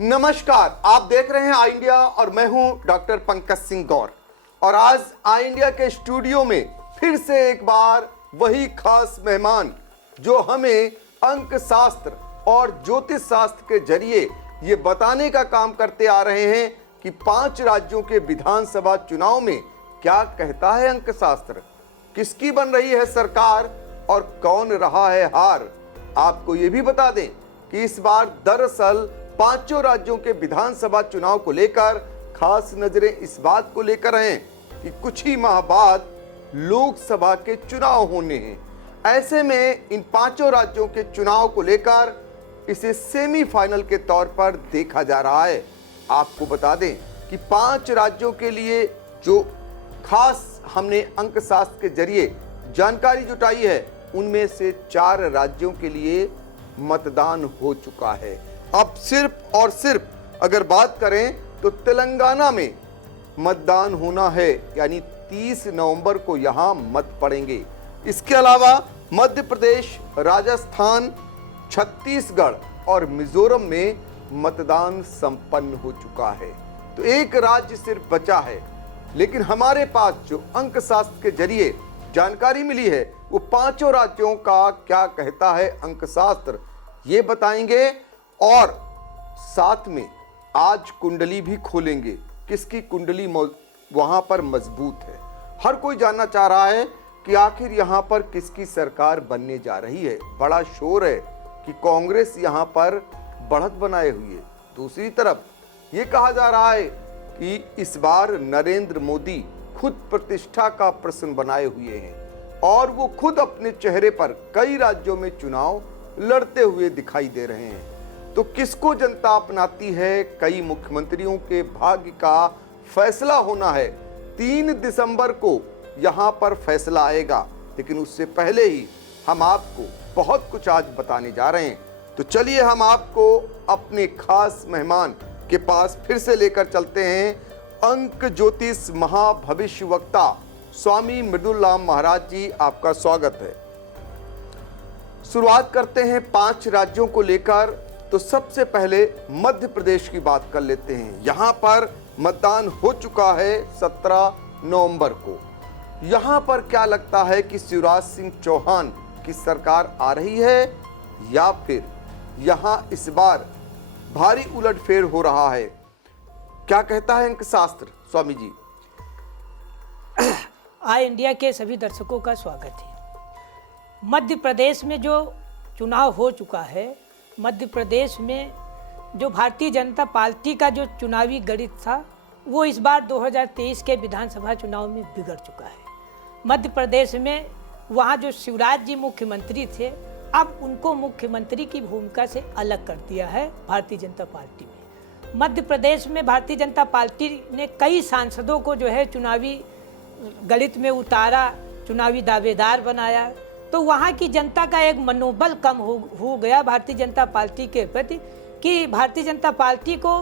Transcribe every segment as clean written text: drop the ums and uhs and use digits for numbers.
नमस्कार, आप देख रहे हैं आई इंडिया और मैं हूं डॉक्टर पंकज सिंह गौर। और आज आई इंडिया के स्टूडियो में फिर से एक बार वही खास मेहमान जो हमें अंक शास्त्र और ज्योतिष शास्त्र के जरिए ये बताने का काम करते आ रहे हैं कि 5 राज्यों के विधानसभा चुनाव में क्या कहता है अंक शास्त्र, किसकी बन रही है सरकार और कौन रहा है हार। आपको ये भी बता दें कि इस बार दरअसल 5 राज्यों के विधानसभा चुनाव को लेकर खास नजरें इस बात को लेकर हैं कि कुछ ही माह बाद लोकसभा के चुनाव होने हैं। ऐसे में इन 5 राज्यों के चुनाव को लेकर इसे सेमीफाइनल के तौर पर देखा जा रहा है। आपको बता दें कि 5 राज्यों के लिए जो खास हमने अंक शास्त्र के जरिए जानकारी जुटाई है, उनमें से 4 राज्यों के लिए मतदान हो चुका है। अब सिर्फ और सिर्फ अगर बात करें तो तेलंगाना में मतदान होना है, यानी 30 नवंबर को यहां मत पड़ेंगे। इसके अलावा मध्य प्रदेश, राजस्थान, छत्तीसगढ़ और मिजोरम में मतदान संपन्न हो चुका है। तो एक राज्य सिर्फ बचा है, लेकिन हमारे पास जो अंक शास्त्र के जरिए जानकारी मिली है वो 5 राज्यों का क्या कहता है अंक शास्त्र, ये बताएंगे। और साथ में आज कुंडली भी खोलेंगे, किसकी कुंडली वहां पर मजबूत है। हर कोई जानना चाह रहा है कि आखिर यहां पर किसकी सरकार बनने जा रही है। बड़ा शोर है कि कांग्रेस यहां पर बढ़त बनाए हुई है। दूसरी तरफ ये कहा जा रहा है कि इस बार नरेंद्र मोदी खुद प्रतिष्ठा का प्रश्न बनाए हुए हैं और वो खुद अपने चेहरे पर कई राज्यों में चुनाव लड़ते हुए दिखाई दे रहे हैं। तो किसको जनता अपनाती है, कई मुख्यमंत्रियों के भाग्य का फैसला होना है। 3 दिसंबर को यहां पर फैसला आएगा, लेकिन उससे पहले ही हम आपको बहुत कुछ आज बताने जा रहे हैं। तो चलिए हम आपको अपने खास मेहमान के पास फिर से लेकर चलते हैं। अंक ज्योतिष महाभविष्यवक्ता स्वामी मृदुलाम महाराज जी, आपका स्वागत है। शुरुआत करते हैं 5 राज्यों को लेकर। तो सबसे पहले मध्य प्रदेश की बात कर लेते हैं। यहां पर मतदान हो चुका है 17 नवंबर को। यहां पर क्या लगता है कि शिवराज सिंह चौहान की सरकार आ रही है या फिर यहां इस बार भारी उलटफेर हो रहा है, क्या कहता है अंक शास्त्र स्वामी जी? आई इंडिया के सभी दर्शकों का स्वागत है। मध्य प्रदेश में जो चुनाव हो चुका है, मध्य प्रदेश में जो भारतीय जनता पार्टी का जो चुनावी गणित था वो इस बार 2023 के विधानसभा चुनाव में बिगड़ चुका है। मध्य प्रदेश में वहाँ जो शिवराज जी मुख्यमंत्री थे, अब उनको मुख्यमंत्री की भूमिका से अलग कर दिया है भारतीय जनता पार्टी में। मध्य प्रदेश में भारतीय जनता पार्टी ने कई सांसदों को जो है चुनावी गणित में उतारा, चुनावी दावेदार बनाया। तो वहाँ की जनता का एक मनोबल कम हो गया भारतीय जनता पार्टी के प्रति कि भारतीय जनता पार्टी को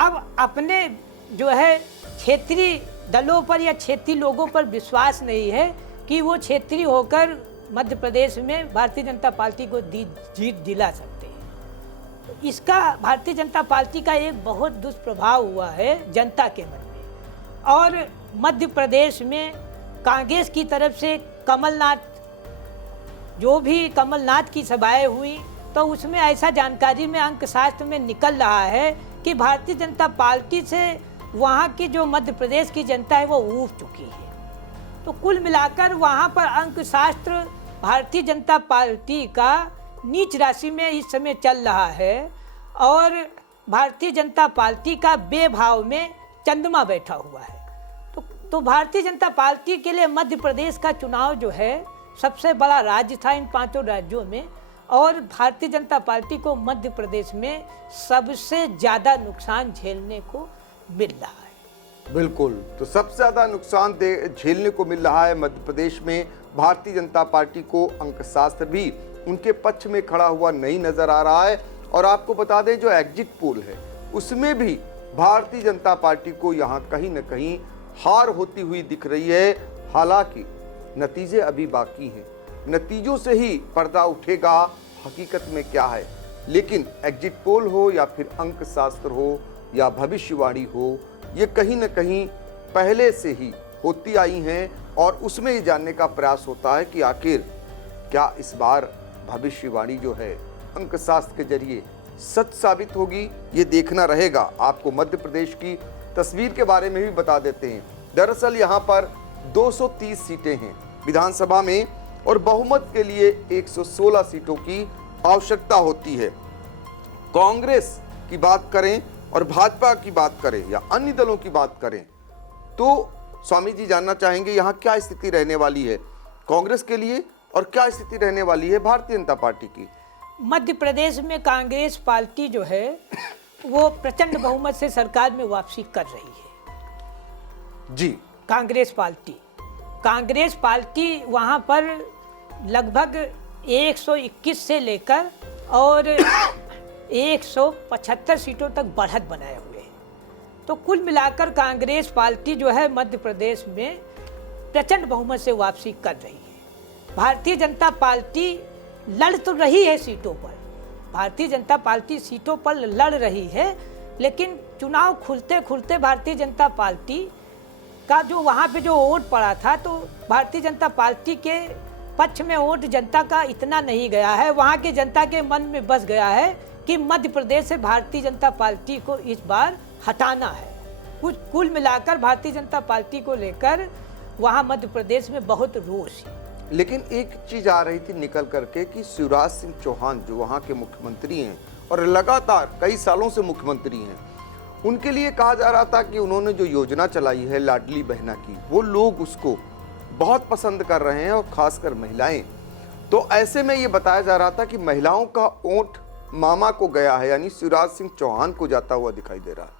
अब अपने जो है क्षेत्रीय दलों पर या क्षेत्रीय लोगों पर विश्वास नहीं है कि वो क्षेत्रीय होकर मध्य प्रदेश में भारतीय जनता पार्टी को जीत दिला सकते हैं। इसका भारतीय जनता पार्टी का एक बहुत दुष्प्रभाव हुआ है जनता के मन में। और मध्य प्रदेश में कांग्रेस की तरफ से कमलनाथ की सभाएं हुई, तो उसमें ऐसा जानकारी में अंक शास्त्र में निकल रहा है कि भारतीय जनता पार्टी से वहाँ की जो मध्य प्रदेश की जनता है वो ऊब चुकी है। तो कुल मिलाकर वहाँ पर अंक शास्त्र भारतीय जनता पार्टी का नीच राशि में इस समय चल रहा है और भारतीय जनता पार्टी का बेभाव में चंद्रमा बैठा हुआ है। तो भारतीय जनता पार्टी के लिए मध्य प्रदेश का चुनाव जो है सबसे बड़ा राज्य था इन 5 राज्यों में, और भारतीय जनता पार्टी को मध्य प्रदेश में सबसे ज़्यादा नुकसान झेलने को मिल रहा है। बिल्कुल, तो सबसे ज़्यादा नुकसान झेलने को मिल रहा है मध्य प्रदेश में। भारतीय जनता पार्टी को अंक शास्त्र भी उनके पक्ष में खड़ा हुआ नहीं नजर आ रहा है। और आपको बता दें जो एग्जिट पोल है उसमें भी भारतीय जनता पार्टी को यहाँ कहीं न कहीं हार होती हुई दिख रही है। हालांकि नतीजे अभी बाकी हैं, नतीजों से ही पर्दा उठेगा हकीकत में क्या है। लेकिन एग्जिट पोल हो या फिर अंक शास्त्र हो या भविष्यवाणी हो, ये कहीं ना कहीं पहले से ही होती आई हैं और उसमें ये जानने का प्रयास होता है कि आखिर क्या इस बार भविष्यवाणी जो है अंक शास्त्र के जरिए सच साबित होगी, ये देखना रहेगा। आपको मध्य प्रदेश की तस्वीर के बारे में भी बता देते हैं। दरअसल यहाँ पर 230 सीटें हैं विधानसभा में और बहुमत के लिए 116 सीटों की आवश्यकता होती है। कांग्रेस की बात करें और भाजपा की बात करें या अन्य दलों की बात करें तो स्वामी जी जानना चाहेंगे यहाँ क्या स्थिति रहने वाली है कांग्रेस के लिए और क्या स्थिति रहने वाली है भारतीय जनता पार्टी की। मध्य प्रदेश में कांग्रेस पार्टी जो है वो प्रचंड बहुमत से सरकार में वापसी कर रही है। जी, कांग्रेस पार्टी वहाँ पर लगभग 121 से लेकर और 175 सीटों तक बढ़त बनाए हुए हैं। तो कुल मिलाकर कांग्रेस पार्टी जो है मध्य प्रदेश में प्रचंड बहुमत से वापसी कर रही है। भारतीय जनता पार्टी लड़ तो रही है सीटों पर, भारतीय जनता पार्टी सीटों पर लड़ रही है, लेकिन चुनाव खुलते खुलते भारतीय जनता पार्टी का जो वहाँ पे जो वोट पड़ा था तो भारतीय जनता पार्टी के पक्ष में वोट जनता का इतना नहीं गया है। वहाँ के जनता के मन में बस गया है कि मध्य प्रदेश से भारतीय जनता पार्टी को इस बार हटाना है। कुल मिलाकर भारतीय जनता पार्टी को लेकर वहाँ मध्य प्रदेश में बहुत रोष है। लेकिन एक चीज आ रही थी निकल करके कि शिवराज सिंह चौहान जो वहाँ के मुख्यमंत्री हैं और लगातार कई सालों से मुख्यमंत्री हैं, उनके लिए कहा जा रहा था कि उन्होंने जो योजना चलाई है लाडली बहना की, वो लोग उसको बहुत पसंद कर रहे हैं और खासकर महिलाएं। तो ऐसे में ये बताया जा रहा था कि महिलाओं का वोट मामा को गया है, यानी शिवराज सिंह चौहान को जाता हुआ दिखाई दे रहा है।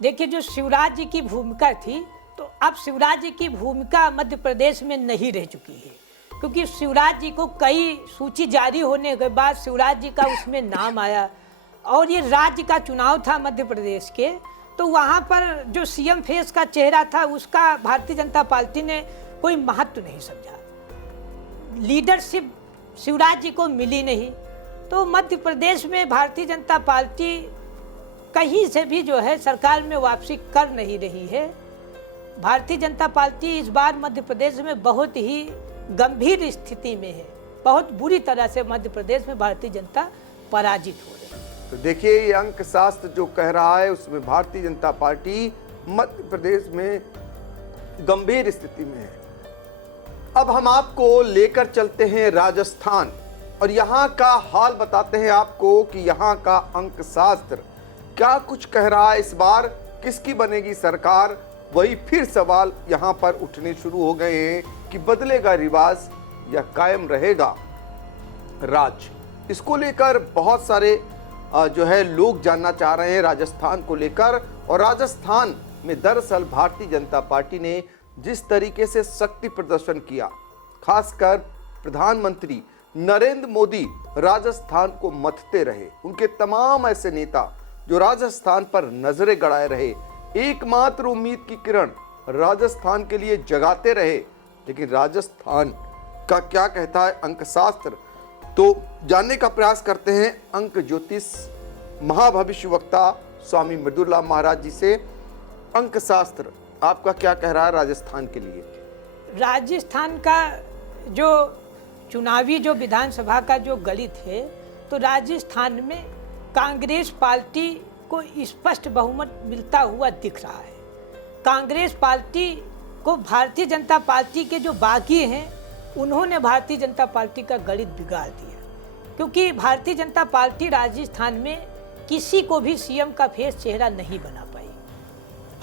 देखिए, जो शिवराज जी की भूमिका थी तो अब शिवराज जी की भूमिका मध्य प्रदेश में नहीं रह चुकी है, क्योंकि शिवराज जी को कई सूची जारी होने के बाद शिवराज जी का उसमें नाम आया और ये राज्य का चुनाव था मध्य प्रदेश के, तो वहाँ पर जो सीएम फेस का चेहरा था उसका भारतीय जनता पार्टी ने कोई महत्व नहीं समझा। लीडरशिप शिवराज जी को मिली नहीं, तो मध्य प्रदेश में भारतीय जनता पार्टी कहीं से भी जो है सरकार में वापसी कर नहीं रही है। भारतीय जनता पार्टी इस बार मध्य प्रदेश में बहुत ही गंभीर स्थिति में है, बहुत बुरी तरह से मध्य प्रदेश में भारतीय जनता पराजित हो रही है। तो देखिए, ये अंक शास्त्र जो कह रहा है उसमें भारतीय जनता पार्टी मध्य प्रदेश में गंभीर स्थिति में है। अब हम आपको लेकर चलते हैं राजस्थान और यहाँ का हाल बताते हैं आपको कि यहाँ का अंक शास्त्र क्या कुछ कह रहा है। इस बार किसकी बनेगी सरकार, वही फिर सवाल यहाँ पर उठने शुरू हो गए हैं कि बदलेगा रिवाज या कायम रहेगा राज। इसको लेकर बहुत सारे जो है लोग जानना चाह रहे हैं राजस्थान को लेकर। और राजस्थान में दरअसल भारतीय जनता पार्टी ने जिस तरीके से शक्ति प्रदर्शन किया, खासकर प्रधानमंत्री नरेंद्र मोदी राजस्थान को मथते रहे, उनके तमाम ऐसे नेता जो राजस्थान पर नजरें गड़ाए रहे, एकमात्र उम्मीद की किरण राजस्थान के लिए जगाते रहे। लेकिन राजस्थान का क्या कहता है अंक शास्त्र, तो जानने का प्रयास करते हैं अंक ज्योतिष महाभविष्यवक्ता स्वामी मृदुला महाराज जी से। अंक शास्त्र आपका क्या कह रहा है राजस्थान के लिए? राजस्थान का जो चुनावी जो विधानसभा का जो गणित है, तो राजस्थान में कांग्रेस पार्टी को स्पष्ट बहुमत मिलता हुआ दिख रहा है। कांग्रेस पार्टी को भारतीय जनता पार्टी के जो बागी हैं उन्होंने भारतीय जनता पार्टी का गणित बिगाड़ दिया, क्योंकि भारतीय जनता पार्टी राजस्थान में किसी को भी सीएम का फेस चेहरा नहीं बना पाई।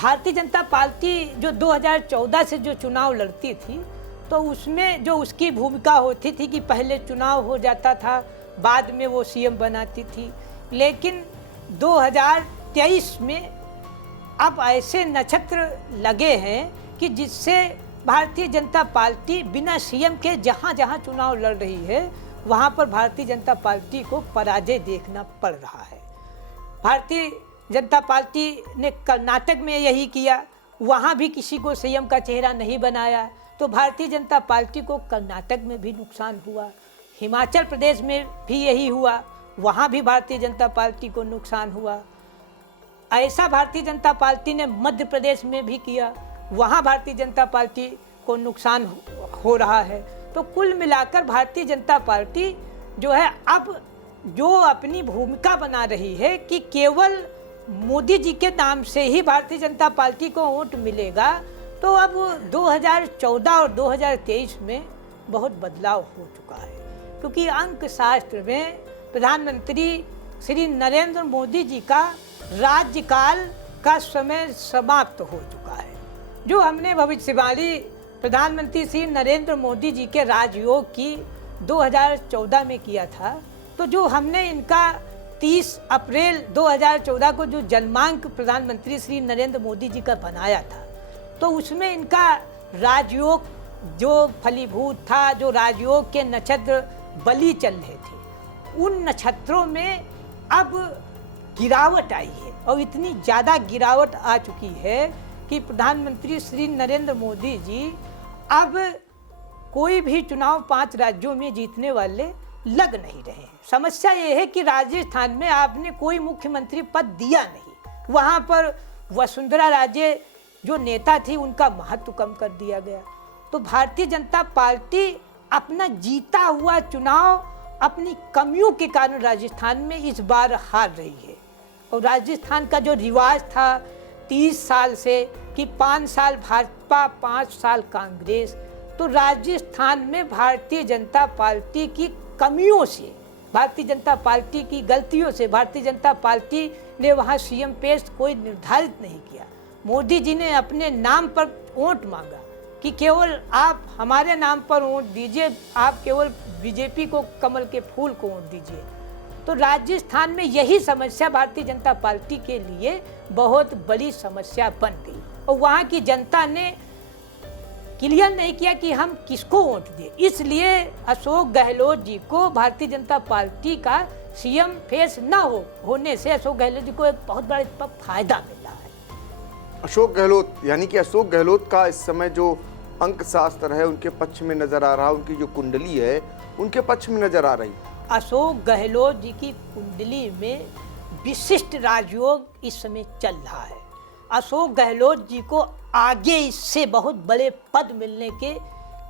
भारतीय जनता पार्टी जो 2014 से जो चुनाव लड़ती थी तो उसमें जो उसकी भूमिका होती थी कि पहले चुनाव हो जाता था, बाद में वो सीएम बनाती थी। लेकिन 2023 में अब ऐसे नक्षत्र लगे हैं कि जिससे भारतीय जनता पार्टी बिना सीएम के जहाँ जहाँ चुनाव लड़ रही है वहाँ पर भारतीय जनता पार्टी को पराजय देखना पड़ रहा है। भारतीय जनता पार्टी ने कर्नाटक में यही किया, वहाँ भी किसी को सीएम का चेहरा नहीं बनाया, तो भारतीय जनता पार्टी को कर्नाटक में भी नुकसान हुआ। हिमाचल प्रदेश में भी यही हुआ, वहाँ भी भारतीय जनता पार्टी को नुकसान हुआ। ऐसा भारतीय जनता पार्टी ने मध्य प्रदेश में भी किया, वहाँ भारतीय जनता पार्टी को नुकसान हो रहा है। तो कुल मिलाकर भारतीय जनता पार्टी जो है अब जो अपनी भूमिका बना रही है कि केवल मोदी जी के नाम से ही भारतीय जनता पार्टी को वोट मिलेगा, तो अब 2014 और 2023 में बहुत बदलाव हो चुका है। क्योंकि अंक शास्त्र में प्रधानमंत्री श्री नरेंद्र मोदी जी का राज्यकाल का समय समाप्त हो चुका है। जो हमने भविष्यवाणी प्रधानमंत्री श्री नरेंद्र मोदी जी के राजयोग की 2014 में किया था, तो जो हमने इनका 30 अप्रैल 2014 को जो जन्मांक प्रधानमंत्री श्री नरेंद्र मोदी जी का बनाया था, तो उसमें इनका राजयोग जो फलीभूत था, जो राजयोग के नक्षत्र बली चल रहे थे, उन नक्षत्रों में अब गिरावट आई है। और इतनी ज़्यादा गिरावट आ चुकी है कि प्रधानमंत्री श्री नरेंद्र मोदी जी अब कोई भी चुनाव 5 राज्यों में जीतने वाले लग नहीं रहे हैं। समस्या ये है कि राजस्थान में आपने कोई मुख्यमंत्री पद दिया नहीं, वहाँ पर वसुंधरा राजे जो नेता थी उनका महत्व कम कर दिया गया। तो भारतीय जनता पार्टी अपना जीता हुआ चुनाव अपनी कमियों के कारण राजस्थान में इस बार हार रही है। और राजस्थान का जो रिवाज था 30 साल से कि 5 साल भाजपा 5 साल कांग्रेस, तो राजस्थान में भारतीय जनता पार्टी की कमियों से, भारतीय जनता पार्टी की गलतियों से भारतीय जनता पार्टी ने वहाँ सीएम पेस्ट कोई निर्धारित नहीं किया। मोदी जी ने अपने नाम पर वोट मांगा कि केवल आप हमारे नाम पर वोट दीजिए, आप केवल बीजेपी को कमल के फूल को वोट दीजिए। तो राजस्थान में यही समस्या भारतीय जनता पार्टी के लिए बहुत बड़ी समस्या बन गई और वहाँ की जनता ने क्लियर नहीं किया कि हम किसको वोट दें। इसलिए अशोक गहलोत जी को भारतीय जनता पार्टी का सीएम फेस न होने से अशोक गहलोत जी को एक बहुत बड़ा फायदा मिला है। अशोक गहलोत यानी कि अशोक गहलोत का इस समय जो अंक शास्त्र है उनके पक्ष में नजर आ रहा है, उनकी जो कुंडली है उनके पक्ष में नजर आ रही। अशोक गहलोत जी की कुंडली में विशिष्ट राजयोग इस समय चल रहा है। अशोक गहलोत जी को आगे इससे बहुत बड़े पद मिलने के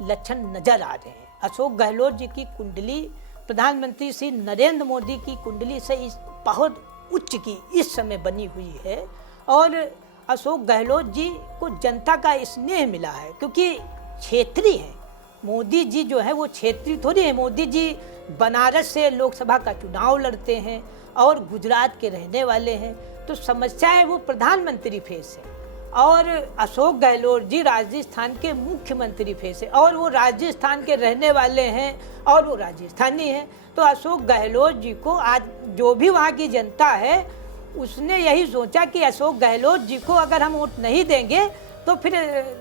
लक्षण नजर आ रहे हैं। अशोक गहलोत जी की कुंडली प्रधानमंत्री श्री नरेंद्र मोदी की कुंडली से इस बहुत उच्च की इस समय बनी हुई है और अशोक गहलोत जी को जनता का स्नेह मिला है क्योंकि क्षेत्रीय है। मोदी जी जो है वो क्षेत्रीय थोड़ी है। मोदी जी बनारस से लोकसभा का चुनाव लड़ते हैं और गुजरात के रहने वाले हैं, तो समस्या है वो प्रधानमंत्री फेस है और अशोक गहलोत जी राजस्थान के मुख्यमंत्री फेस है और वो राजस्थान के रहने वाले हैं और वो राजस्थानी हैं। तो अशोक गहलोत जी को आज जो भी वहाँ की जनता है उसने यही सोचा कि अशोक गहलोत जी को अगर हम वोट नहीं देंगे तो फिर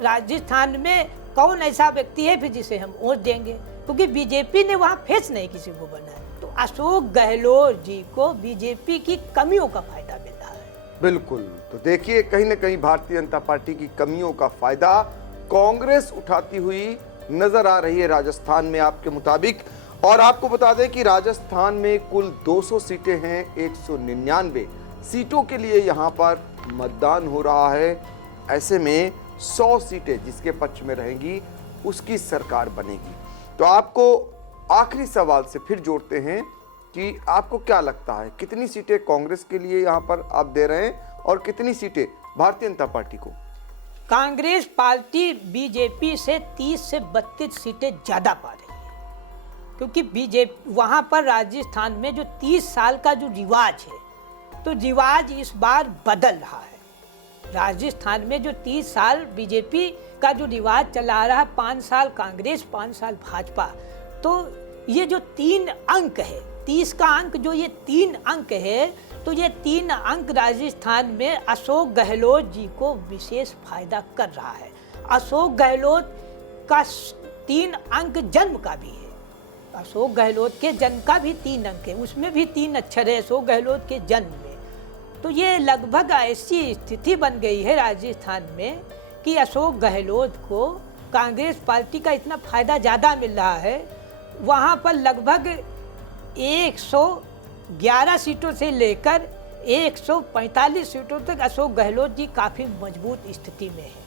राजस्थान में कौन ऐसा व्यक्ति है फिर जिसे हम वोट देंगे, क्योंकि बीजेपी ने वहाँ फेस नहीं किसी को बनाया। तो अशोक गहलोत जी को बीजेपी की कमियों का फायदा मिल रहा है। बिल्कुल। तो देखिए कहीं ना कहीं भारतीय जनता पार्टी की कमियों का फायदा कांग्रेस उठाती हुई नजर आ रही है राजस्थान में आपके मुताबिक। और आपको बता दें कि राजस्थान में कुल 200 सीटें हैं, 199 सीटों के लिए यहाँ पर मतदान हो रहा है। ऐसे में 100 सीटें जिसके पक्ष में रहेंगी उसकी सरकार बनेगी। तो आपको आखिरी सवाल से फिर जोड़ते हैं कि आपको क्या लगता है कितनी सीटें कांग्रेस के लिए यहाँ पर आप दे रहे हैं और कितनी सीटें भारतीय जनता पार्टी को? कांग्रेस पार्टी बीजेपी से 30 से 32 सीटें ज़्यादा पा रही है क्योंकि बीजेपी वहाँ पर राजस्थान में जो 30 साल का जो रिवाज है तो रिवाज इस बार बदल रहा है। राजस्थान में जो 30 साल बीजेपी का जो रिवाज चला आ रहा है, 5 साल कांग्रेस 5 साल भाजपा, तो ये जो 3 अंक है 30 का अंक, जो ये 3 अंक है तो ये 3 अंक राजस्थान में अशोक गहलोत जी को विशेष फायदा कर रहा है। अशोक गहलोत का 3 अंक जन्म का भी है, अशोक गहलोत के जन्म का भी 3 अंक है, उसमें भी 3 अक्षर है अशोक गहलोत के जन्म में। तो ये लगभग ऐसी स्थिति बन गई है राजस्थान में कि अशोक गहलोत को कांग्रेस पार्टी का इतना फायदा ज़्यादा मिल रहा है। वहाँ पर लगभग 11 सीटों से लेकर 145 सीटों तक अशोक गहलोत जी काफ़ी मजबूत स्थिति में है।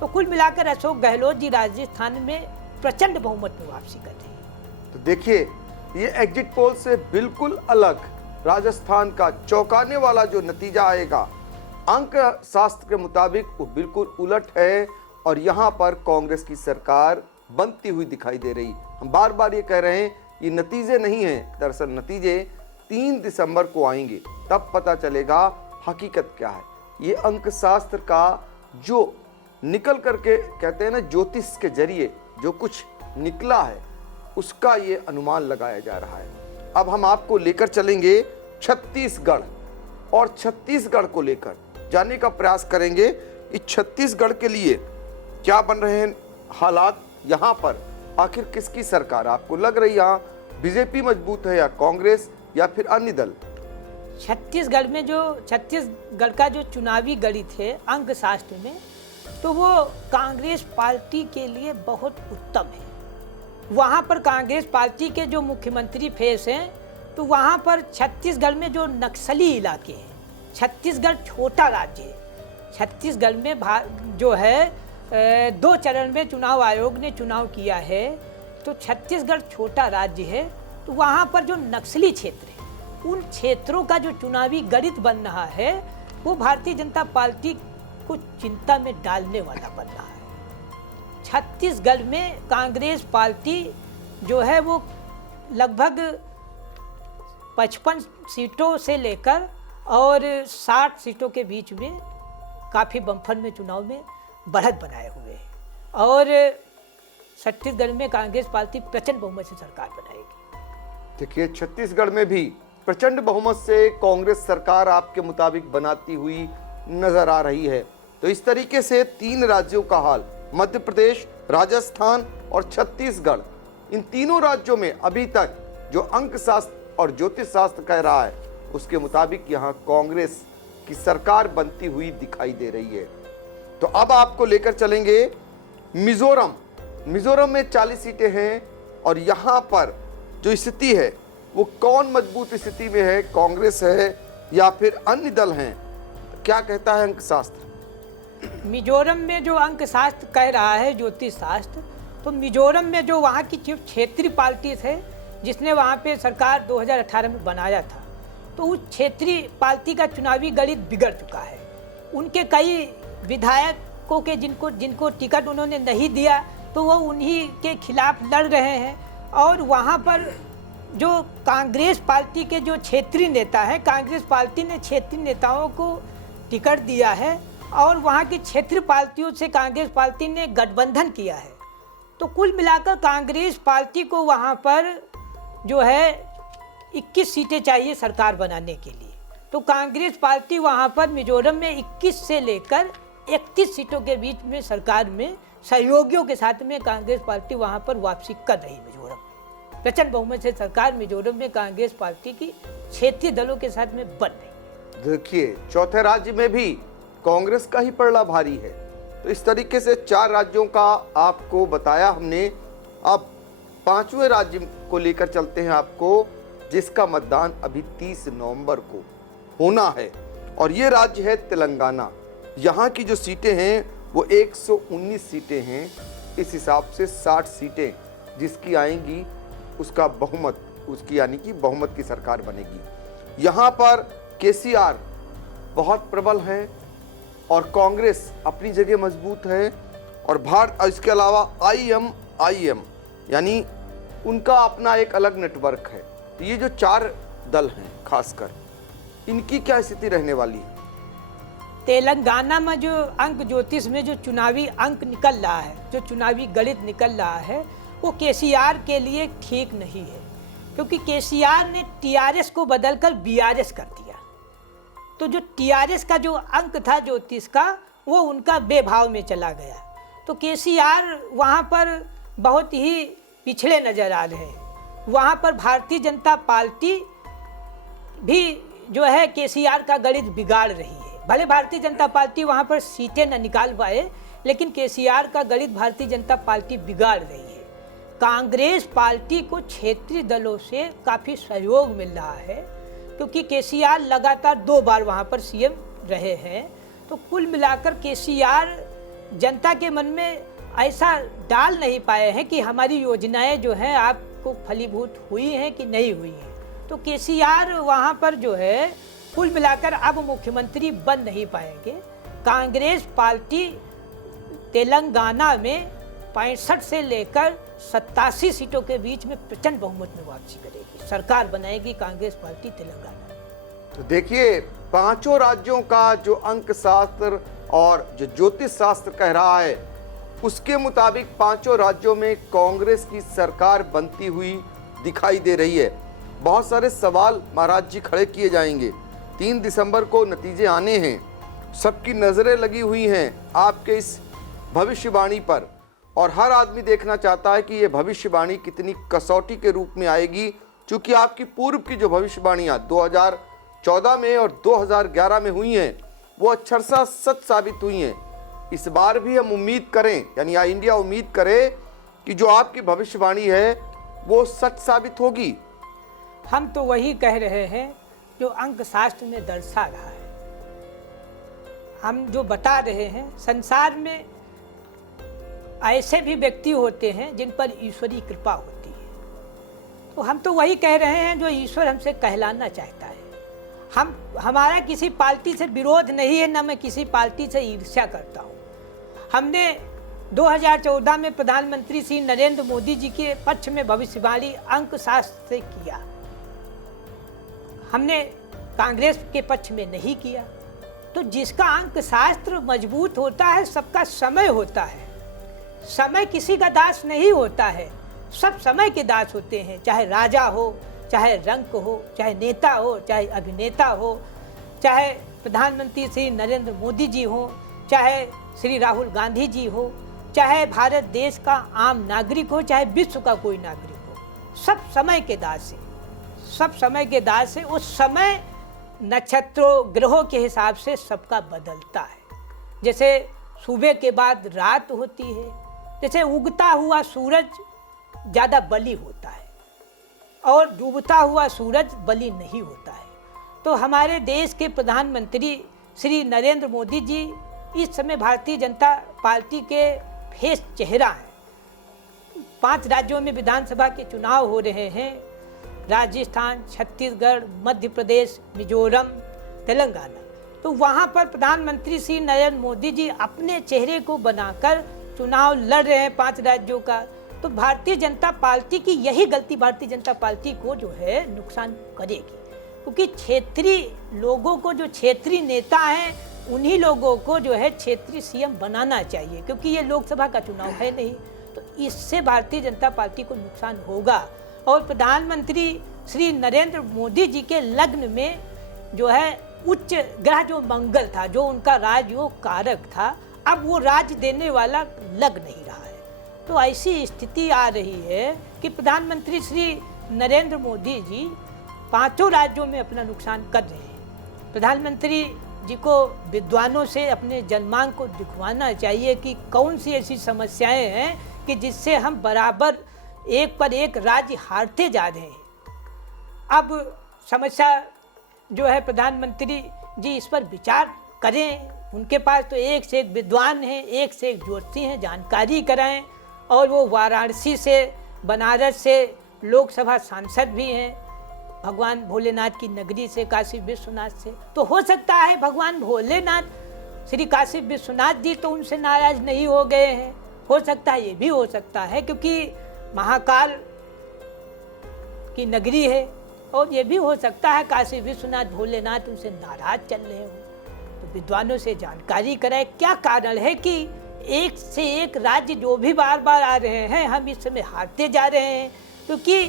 तो कुल मिलाकर अशोक गहलोत जी राजस्थान में प्रचंड बहुमत में वापसी कर रहे हैं। तो देखिए, ये एग्जिट पोल से बिल्कुल अलग राजस्थान का चौंकाने वाला जो नतीजा आएगा, अंक शास्त्र के मुताबिक वो बिल्कुल उलट है और यहाँ पर कांग्रेस की सरकार बनती हुई दिखाई दे रही। हम बार बार ये कह रहे हैं, ये नतीजे नहीं हैं, दरअसल नतीजे 3 दिसंबर को आएंगे, तब पता चलेगा हकीकत क्या है। ये अंक शास्त्र का जो निकल करके कहते हैं ना, ज्योतिष के जरिए जो कुछ निकला है उसका ये अनुमान लगाया जा रहा है। अब हम आपको लेकर चलेंगे छत्तीसगढ़ और छत्तीसगढ़ को लेकर जानने का प्रयास करेंगे कि छत्तीसगढ़ के लिए क्या बन रहे हैं हालात। यहाँ पर आखिर किसकी सरकार आपको लग रही है, यहाँ बीजेपी मजबूत है या कांग्रेस या फिर अन्य दल? छत्तीसगढ़ का जो चुनावी गणित है अंक शास्त्र में, तो वो कांग्रेस पार्टी के लिए बहुत उत्तम है। वहाँ पर कांग्रेस पार्टी के जो मुख्यमंत्री फेस हैं, तो वहाँ पर छत्तीसगढ़ में जो नक्सली इलाके हैं, छत्तीसगढ़ छोटा राज्य है। छत्तीसगढ़ में जो है 2 चरण में चुनाव आयोग ने चुनाव किया है, तो छत्तीसगढ़ छोटा राज्य है। तो वहाँ पर जो नक्सली क्षेत्र है, उन क्षेत्रों का जो चुनावी गणित बन रहा है, वो भारतीय जनता पार्टी को चिंता में डालने वाला बन रहा है। छत्तीसगढ़ में कांग्रेस पार्टी जो है वो लगभग 55 सीटों से लेकर और 60 सीटों के बीच में काफ़ी बम्फर में चुनाव में बढ़त बनाए हुए है और छत्तीसगढ़ में कांग्रेस पार्टी प्रचंड बहुमत से सरकार बनाएगी। देखिए, छत्तीसगढ़ में भी प्रचंड बहुमत से कांग्रेस सरकार आपके मुताबिक बनाती हुई नजर आ रही है। तो इस तरीके से 3 राज्यों का हाल, मध्य प्रदेश, राजस्थान और छत्तीसगढ़, इन तीनों राज्यों में अभी तक जो अंक शास्त्र और ज्योतिष शास्त्र कह रहा है उसके मुताबिक यहाँ कांग्रेस की सरकार बनती हुई दिखाई दे रही है। तो अब आपको लेकर चलेंगे मिजोरम। मिजोरम में 40 सीटें हैं और यहाँ पर जो स्थिति है वो कौन मजबूत स्थिति में है, कांग्रेस है या फिर अन्य दल हैं? क्या कहता है अंक शास्त्र? मिजोरम में जो अंक शास्त्र कह रहा है, ज्योतिष शास्त्र, तो मिजोरम में जो वहाँ की क्षेत्रीय पार्टी थे जिसने वहाँ पे सरकार 2018 में बनाया था, तो उस क्षेत्रीय पार्टी का चुनावी गणित बिगड़ चुका है। उनके कई विधायकों के जिनको टिकट उन्होंने नहीं दिया, तो वो उन्हीं के खिलाफ लड़ रहे हैं। और वहाँ पर जो कांग्रेस पार्टी के जो क्षेत्रीय नेता हैं, कांग्रेस पार्टी ने क्षेत्रीय नेताओं को टिकट दिया है और वहाँ की क्षेत्रीय पार्टियों से कांग्रेस पार्टी ने गठबंधन किया है। तो कुल मिलाकर कांग्रेस पार्टी को वहाँ पर जो है 21 सीटें चाहिए सरकार बनाने के लिए। तो कांग्रेस पार्टी वहाँ पर मिजोरम में 21 से लेकर 31 सीटों के बीच में सरकार में सहयोगियों के साथ में कांग्रेस पार्टी वहाँ पर वापसी कर रही। मिजोरम प्रचंड बहुमत से सरकार मिजोरम में कांग्रेस पार्टी की क्षेत्रीय दलों के साथ में बन रही। देखिए, चौथे राज्य में भी कांग्रेस का ही पलड़ा भारी है। तो इस तरीके से 4 राज्यों का आपको बताया हमने। अब 5वें राज्य को लेकर चलते हैं आपको, जिसका मतदान अभी 30 नवंबर को होना है और ये राज्य है तेलंगाना। यहाँ की जो सीटें हैं वो 119 सीटें हैं। इस हिसाब से 60 सीटें जिसकी आएंगी उसका बहुमत, उसकी यानी कि बहुमत की सरकार बनेगी। यहाँ पर केसीआर बहुत प्रबल है और कांग्रेस अपनी जगह मजबूत है और भारत, इसके अलावा आईएम यानी उनका अपना एक अलग नेटवर्क है। तो ये जो 4 दल हैं खासकर, इनकी क्या स्थिति रहने वाली है? तेलंगाना में जो अंक ज्योतिष में जो चुनावी अंक निकल रहा है, जो चुनावी गणित निकल रहा है, वो केसीआर के लिए ठीक नहीं है, क्योंकि केसीआर ने टीआरएस को बदलकर बीआरएस कर दिया। तो जो टीआरएस का जो अंक था ज्योतिष का, वो उनका बेभाव में चला गया। तो केसीआर वहाँ पर बहुत ही पिछड़े नजर आ रहे हैं। वहाँ पर भारतीय जनता पार्टी भी जो है केसीआर का गणित बिगाड़ रही है। भले भारतीय जनता पार्टी वहाँ पर सीटें न निकाल पाए, लेकिन केसीआर का गणित भारतीय जनता पार्टी बिगाड़ रही है। कांग्रेस पार्टी को क्षेत्रीय दलों से काफ़ी सहयोग मिल रहा है, क्योंकि केसीआर लगातार 2 बार वहाँ पर सीएम रहे हैं। तो कुल मिलाकर केसीआर जनता के मन में ऐसा डाल नहीं पाए हैं कि हमारी योजनाएं जो हैं आपको फलीभूत हुई हैं कि नहीं हुई हैं। तो केसीआर वहाँ पर जो है कुल मिलाकर अब मुख्यमंत्री बन नहीं पाएंगे। कांग्रेस पार्टी तेलंगाना में 65 से लेकर 87 सीटों के बीच में प्रचंड बहुमत में वापसी करेगी, सरकार बनाएगी कांग्रेस पार्टी तेलंगाना। तो देखिए, 5 राज्यों का जो अंक शास्त्र और जो ज्योतिष शास्त्र कह रहा है, उसके मुताबिक 5 राज्यों में कांग्रेस की सरकार बनती हुई दिखाई दे रही है। बहुत सारे सवाल महाराज जी खड़े किए जाएंगे। 3 दिसंबर को नतीजे आने हैं, सबकी नजरें लगी हुई हैं आपके इस भविष्यवाणी पर, और हर आदमी देखना चाहता है कि ये भविष्यवाणी कितनी कसौटी के रूप में आएगी, क्योंकि आपकी पूर्व की जो भविष्यवाणियां 2014 में और 2011 में हुई हैं वो अक्षरशः सच साबित हुई हैं। इस बार भी हम उम्मीद करें, यानी इंडिया उम्मीद करे कि जो आपकी भविष्यवाणी है वो सच साबित होगी। हम तो वही कह रहे हैं जो अंक शास्त्र में दर्शा रहा है। हम जो बता रहे हैं, संसार में ऐसे भी व्यक्ति होते हैं जिन पर ईश्वरीय कृपा होती है। तो हम तो वही कह रहे हैं जो ईश्वर हमसे कहलाना चाहता है। हमारा किसी पार्टी से विरोध नहीं है, न मैं किसी पार्टी से ईर्ष्या करता हूँ। हमने 2014 में प्रधानमंत्री श्री नरेंद्र मोदी जी के पक्ष में भविष्यवाणी अंक शास्त्र से किया, हमने कांग्रेस के पक्ष में नहीं किया। तो जिसका अंक शास्त्र मजबूत होता है, सबका समय होता है। समय किसी का दास नहीं होता है, सब समय के दास होते हैं। चाहे राजा हो, चाहे रंक हो, चाहे नेता हो, चाहे अभिनेता हो, चाहे प्रधानमंत्री श्री नरेंद्र मोदी जी हो, चाहे श्री राहुल गांधी जी हो, चाहे भारत देश का आम नागरिक हो, चाहे विश्व का कोई नागरिक हो, सब समय के दास है। सब समय के दास है। उस समय नक्षत्रों ग्रहों के हिसाब से सबका बदलता है। जैसे सुबह के बाद रात होती है, जैसे उगता हुआ सूरज ज़्यादा बली होता है और डूबता हुआ सूरज बली नहीं होता है। तो हमारे देश के प्रधानमंत्री श्री नरेंद्र मोदी जी इस समय भारतीय जनता पार्टी के फेस चेहरा हैं। 5 राज्यों में विधानसभा के चुनाव हो रहे हैं, राजस्थान, छत्तीसगढ़, मध्य प्रदेश, मिजोरम, तेलंगाना। तो वहाँ पर प्रधानमंत्री श्री नरेंद्र मोदी जी अपने चेहरे को बनाकर चुनाव लड़ रहे हैं 5 राज्यों का। तो भारतीय जनता पार्टी की यही गलती भारतीय जनता पार्टी को जो है नुकसान करेगी, क्योंकि क्षेत्रीय लोगों को, जो क्षेत्रीय नेता हैं, उन्हीं लोगों को जो है क्षेत्रीय सीएम बनाना चाहिए, क्योंकि ये लोकसभा का चुनाव है नहीं। तो इससे भारतीय जनता पार्टी को नुकसान होगा। और प्रधानमंत्री श्री नरेंद्र मोदी जी के लग्न में जो है उच्च ग्रह जो मंगल था, जो उनका राजयोग कारक था, अब वो राज देने वाला लग नहीं रहा है। तो ऐसी स्थिति आ रही है कि प्रधानमंत्री श्री नरेंद्र मोदी जी 5 राज्यों में अपना नुकसान कर रहे हैं। प्रधानमंत्री जी को विद्वानों से अपने जनमांग को दिखवाना चाहिए कि कौन सी ऐसी समस्याएं हैं कि जिससे हम बराबर एक पर एक राज्य हारते जा रहे हैं। अब समस्या जो है, प्रधानमंत्री जी इस पर विचार करें। उनके पास तो एक से एक विद्वान हैं, एक से एक ज्योतिषी हैं, जानकारी कराएं। और वो वाराणसी से, बनारस से लोकसभा सांसद भी हैं, भगवान भोलेनाथ की नगरी से, काशी विश्वनाथ से। तो हो सकता है भगवान भोलेनाथ, श्री काशी विश्वनाथ जी तो उनसे नाराज नहीं हो गए हैं। हो सकता है, ये भी हो सकता है, क्योंकि महाकाल की नगरी है। और ये भी हो सकता है काशी विश्वनाथ भोलेनाथ उनसे नाराज चल रहे हो। तो विद्वानों से जानकारी कराए क्या कारण है कि एक से एक राज्य जो भी बार बार आ रहे हैं, हम इस समय हारते जा रहे हैं। क्योंकि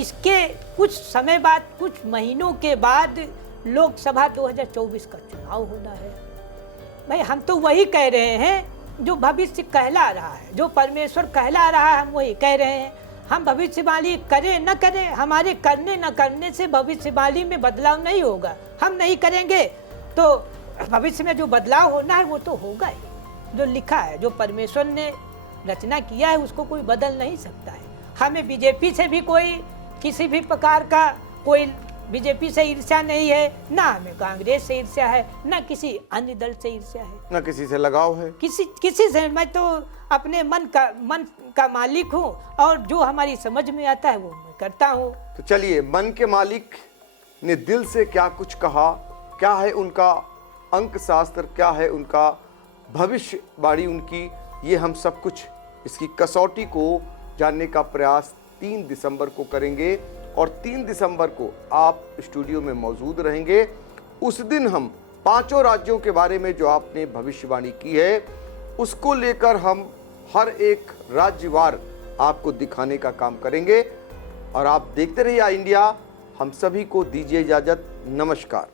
इसके कुछ समय बाद, कुछ महीनों के बाद लोकसभा 2024 का चुनाव होना है। भाई हम तो वही कह रहे हैं जो भविष्य कहला रहा है, जो परमेश्वर कहला रहा है, हम वही कह रहे हैं। हम भविष्यवाणी करें न करें, हमारे करने न करने से भविष्यवाणी में बदलाव नहीं होगा। हम नहीं करेंगे तो भविष्य में जो बदलाव होना है वो तो होगा ही। जो लिखा है, जो परमेश्वर ने रचना किया है, उसको कोई बदल नहीं सकता है। हमें बीजेपी से भी कोई किसी भी प्रकार का कोई बीजेपी से ईर्ष्या नहीं है, ना हमें कांग्रेस से ईर्ष्या है, ना किसी अन्य दल से ईर्ष्या है, ना किसी से लगाव है। किसी से। मैं तो अपने मन का मालिक हूँ और जो हमारी समझ में आता है वो मैं करता हूँ। तो चलिए, मन के मालिक ने दिल से क्या कुछ कहा, क्या है उनका अंक शास्त्र, क्या है उनका भविष्यवाणी उनकी, ये हम सब कुछ इसकी कसौटी को जानने का प्रयास 3 दिसंबर को करेंगे। और 3 दिसंबर को आप स्टूडियो में मौजूद रहेंगे। उस दिन हम 5 राज्यों के बारे में जो आपने भविष्यवाणी की है उसको लेकर हम हर एक राज्यवार आपको दिखाने का काम करेंगे। और आप देखते रहिए आई इंडिया। हम सभी को दीजिए इजाजत। नमस्कार।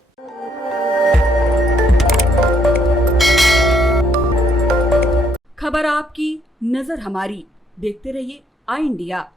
खबर आपकी, नजर हमारी। देखते रहिए आई इंडिया।